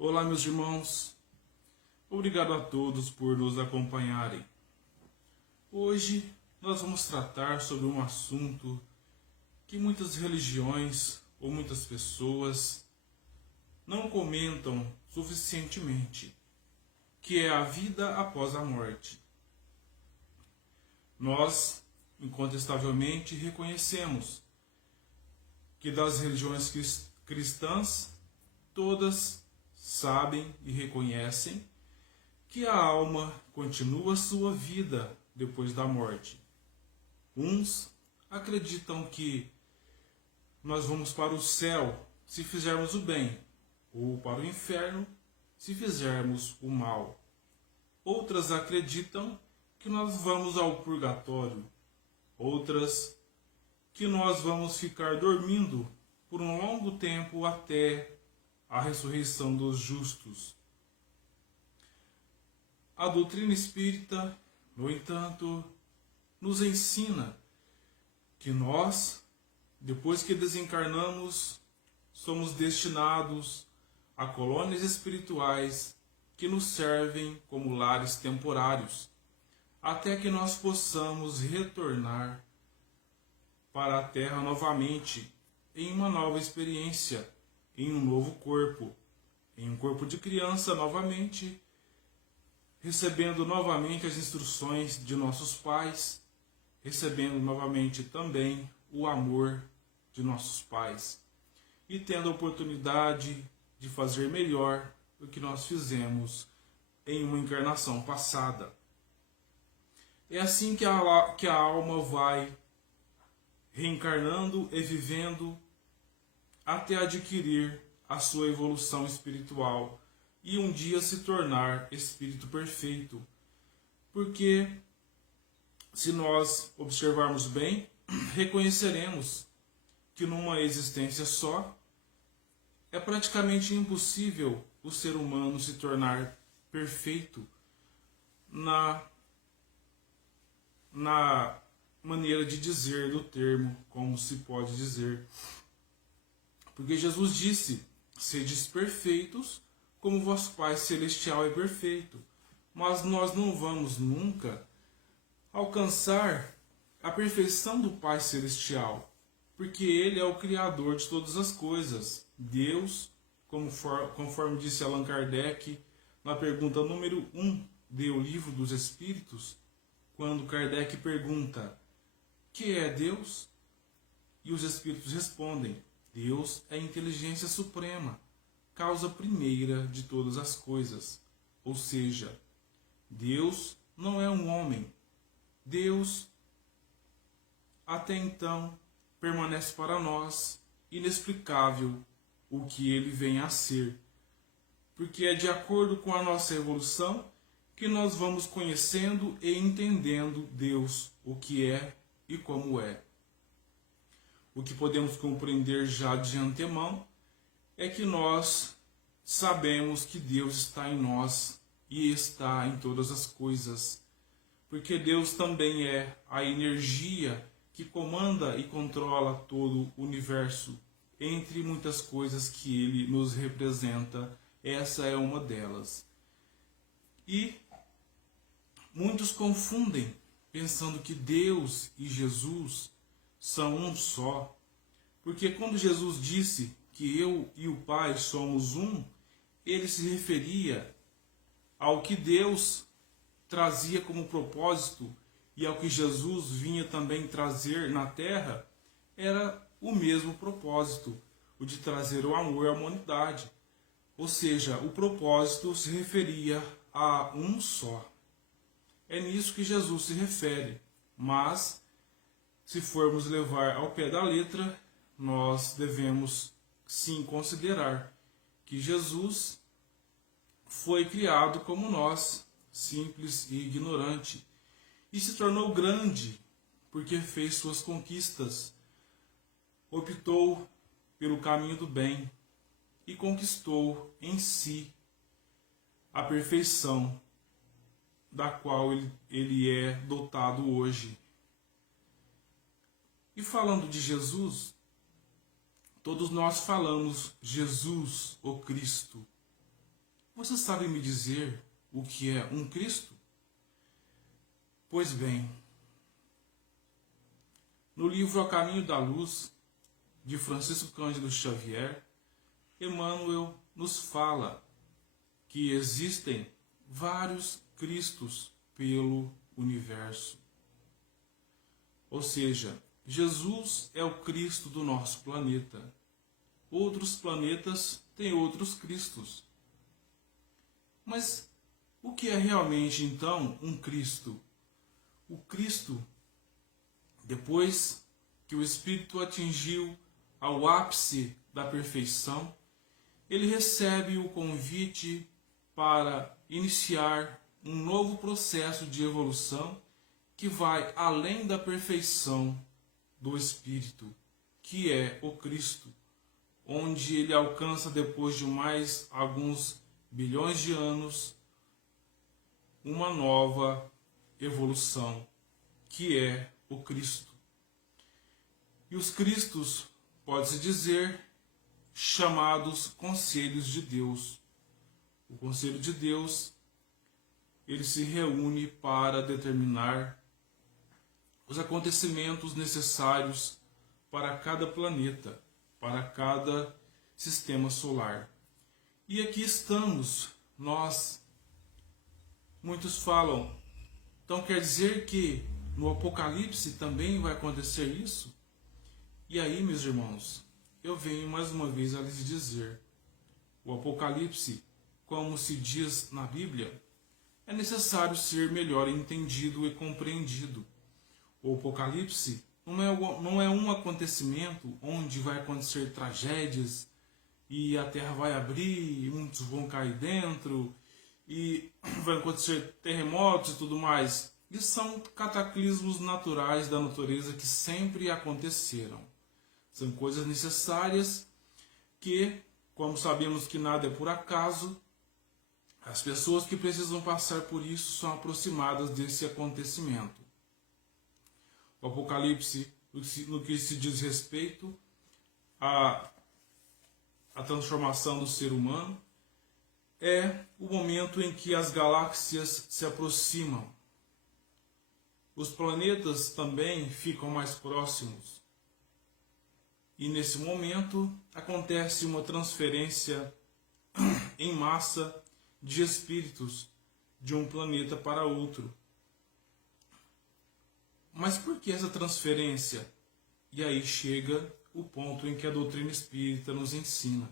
Olá, meus irmãos. Obrigado a todos por nos acompanharem. Hoje nós vamos tratar sobre um assunto que muitas religiões ou muitas pessoas não comentam suficientemente, que é a vida após a morte. Nós, incontestavelmente, reconhecemos que das religiões cristãs, todas sabem e reconhecem que a alma continua sua vida depois da morte. Uns acreditam que nós vamos para o céu se fizermos o bem, ou para o inferno se fizermos o mal. Outras acreditam que nós vamos ao purgatório. Outras que nós vamos ficar dormindo por um longo tempo até a ressurreição dos justos. A doutrina espírita, no entanto, nos ensina que nós, depois que desencarnamos, somos destinados a colônias espirituais que nos servem como lares temporários, até que nós possamos retornar para a Terra novamente, em uma nova experiência, em um novo corpo, em um corpo de criança novamente, recebendo novamente as instruções de nossos pais, recebendo novamente também o amor de nossos pais e tendo a oportunidade de fazer melhor do que nós fizemos em uma encarnação passada. É assim que a alma vai reencarnando e vivendo até adquirir a sua evolução espiritual e um dia se tornar espírito perfeito. Porque, se nós observarmos bem, reconheceremos que numa existência só é praticamente impossível o ser humano se tornar perfeito na maneira de dizer do termo, como se pode dizer. Porque Jesus disse: sedes perfeitos, como vosso Pai Celestial é perfeito. Mas nós não vamos nunca alcançar a perfeição do Pai Celestial, porque Ele é o Criador de todas as coisas. Deus, conforme disse Allan Kardec, na pergunta número 1 do Livro dos Espíritos, quando Kardec pergunta: que é Deus? E os Espíritos respondem: Deus é a inteligência suprema, causa primeira de todas as coisas. Ou seja, Deus não é um homem. Deus, até então, permanece para nós inexplicável o que ele vem a ser. Porque é de acordo com a nossa evolução que nós vamos conhecendo e entendendo Deus, o que é e como é. O que podemos compreender já de antemão é que nós sabemos que Deus está em nós e está em todas as coisas, porque Deus também é a energia que comanda e controla todo o universo. Entre muitas coisas que Ele nos representa, essa é uma delas. E muitos confundem, pensando que Deus e Jesus são um só. Porque quando Jesus disse que eu e o Pai somos um, ele se referia ao que Deus trazia como propósito e ao que Jesus vinha também trazer na Terra, era o mesmo propósito, o de trazer o amor à humanidade. Ou seja, o propósito se referia a um só. É nisso que Jesus se refere, mas se formos levar ao pé da letra, nós devemos sim considerar que Jesus foi criado como nós, simples e ignorante, e se tornou grande porque fez suas conquistas, optou pelo caminho do bem e conquistou em si a perfeição da qual ele é dotado hoje. E falando de Jesus, todos nós falamos Jesus, o Cristo. você sabe me dizer o que é um Cristo? Pois bem, no livro A Caminho da Luz, de Francisco Cândido Xavier, Emmanuel nos fala que existem vários Cristos pelo universo. Ou seja, Jesus é o Cristo do nosso planeta. Outros planetas têm outros Cristos. Mas o que é realmente então um Cristo? O Cristo, depois que o Espírito atingiu ao ápice da perfeição, ele recebe o convite para iniciar um novo processo de evolução que vai além da perfeição do Espírito, que é o Cristo, onde ele alcança, depois de mais alguns bilhões de anos, uma nova evolução, que é o Cristo. E os Cristos, pode-se dizer, chamados conselhos de Deus. O conselho de Deus, ele se reúne para determinar os acontecimentos necessários para cada planeta, para cada sistema solar. E aqui estamos, nós. Muitos falam, então quer dizer que no Apocalipse também vai acontecer isso? E aí, meus irmãos, eu venho mais uma vez a lhes dizer, o Apocalipse, como se diz na Bíblia, é necessário ser melhor entendido e compreendido. O Apocalipse não é um acontecimento onde vai acontecer tragédias e a terra vai abrir e muitos vão cair dentro e vai acontecer terremotos e tudo mais. Isso são cataclismos naturais da natureza que sempre aconteceram. São coisas necessárias que, como sabemos que nada é por acaso, as pessoas que precisam passar por isso são aproximadas desse acontecimento. O Apocalipse, no que se diz respeito à transformação do ser humano, é o momento em que as galáxias se aproximam. Os planetas também ficam mais próximos. E nesse momento acontece uma transferência em massa de espíritos de um planeta para outro. Mas por que essa transferência? E aí chega o ponto em que a doutrina espírita nos ensina.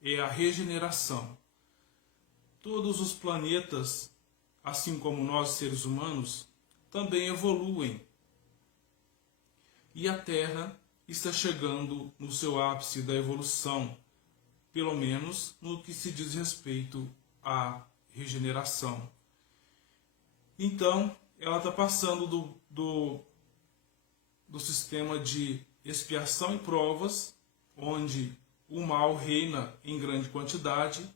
É a regeneração. Todos os planetas, assim como nós seres humanos, também evoluem. E a Terra está chegando no seu ápice da evolução, pelo menos no que se diz respeito à regeneração. Então, ela está passando do sistema de expiação e provas, onde o mal reina em grande quantidade,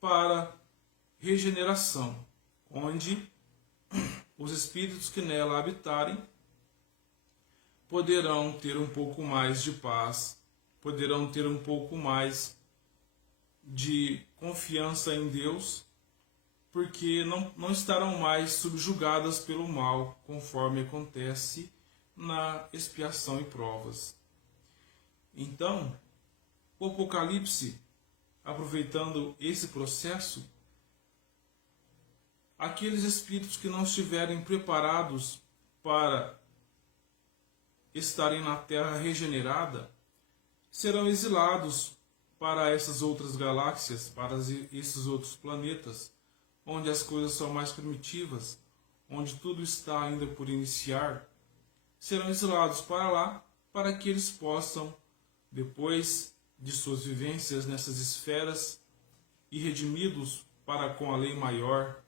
para regeneração, onde os espíritos que nela habitarem poderão ter um pouco mais de paz, poderão ter um pouco mais de confiança em Deus, porque não estarão mais subjugadas pelo mal, conforme acontece na expiação e provas. Então, o Apocalipse, aproveitando esse processo, aqueles espíritos que não estiverem preparados para estarem na Terra regenerada, serão exilados para essas outras galáxias, para esses outros planetas, onde as coisas são mais primitivas, onde tudo está ainda por iniciar, serão exilados para lá, para que eles possam, depois de suas vivências nessas esferas, e redimidos para com a lei maior,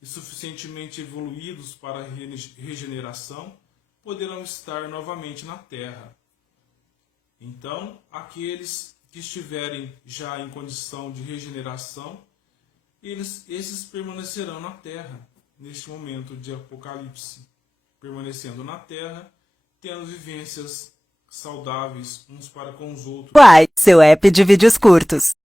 e suficientemente evoluídos para a regeneração, poderão estar novamente na Terra. Então, aqueles que estiverem já em condição de regeneração, esses permanecerão na Terra, neste momento de Apocalipse, permanecendo na Terra, tendo vivências saudáveis uns para com os outros. Quai, seu app de vídeos curtos.